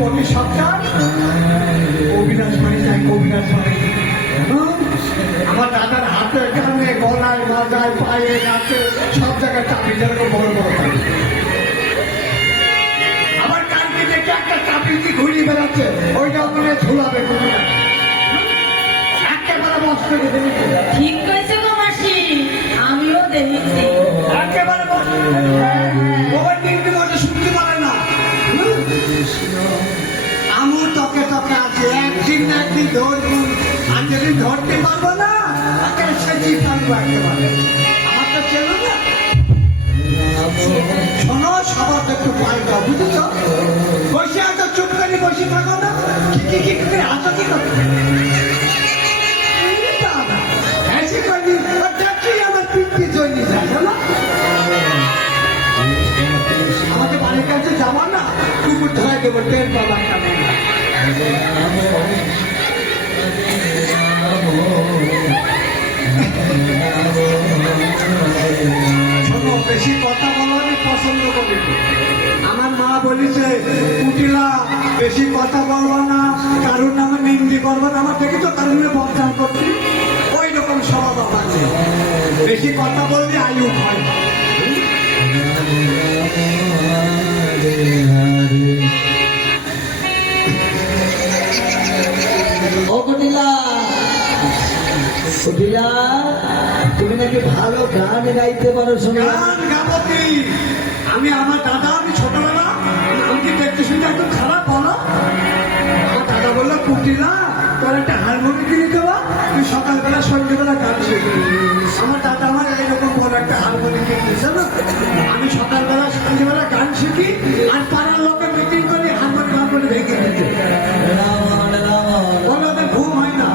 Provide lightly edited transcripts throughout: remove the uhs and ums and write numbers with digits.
কোটি সরকার অবিনাশ বাড়ি যায়, অবিনাশ বাড়ি। আমার দাদার হাতে কানে গলায় মাথায় পায়ে গাছে সব জায়গায় চাপি, যেরকম বড় বড় চাপি। আমার কানকে দেখে একটা চাপি কি ঘুরিয়ে বেড়াচ্ছে, ওইটা ওখানে ঝুলাবে একেবারে বস্ত্র ঠিক কইছে গো মাসি, আমিও দেখেছি। একেবারে মোবাইল টিভি মধ্যে শুনতে পারে না। আমু তকে তকে আছে, একদিন না একদিন ধরবো, আর যেদিন ধরতে পারবো না তাকে সেজি পারবো একেবারে। আমার তো চেনো না। শোনো, সবার একটু পাই দাও, বুঝেছ? বসে আছো, চুপ করে বসে থাকো না। কি করে আছো কি করে? আমার পিঠে চলে যায় না। আমাদের বাড়ির কাছে যাবো না, কুকুর ধরে দেবো, টের বাবা কেমন। শোনো, বেশি কথা বলো আমি পছন্দ করি। আমার মা বলেছে, কুটিলা বেশি কথা বলবো না, কারণ আমার নিন্দি করবো না। আমার দেখে তো কারণ বদনাম করছি, ওই রকম স্বভাব আছে। বেশি কথা বললে আয়ু হয়। ও কুটিলা, কুটিলা, তুমি নাকি ভালো গান গাইতে পারো। শোনো, গান গাবো কি? আমি আমার দাদা, আমি ছোটবেলা আমাকে দেখতে শুনতে একটু খারাপ বলো। আমার দাদা বললো, কুটিলা তোর একটা হারমোনিয়াম কিনে দেবো, তুই সকালবেলা সন্ধ্যেবেলা গান শিখবি। আমার দাদা আমার এইরকম বড় একটা হারমোনিয়াম কিনে দিয়েছে না। আমি সকালবেলা সন্ধ্যেবেলা গান শিখি, আর পাড়ার লোকে মিটিং করে হারমোনিয়াম ভেঙে দিতে বলো, ওদের ঘুম হয় না।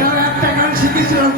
তারা একটা গান শিখেছিলাম,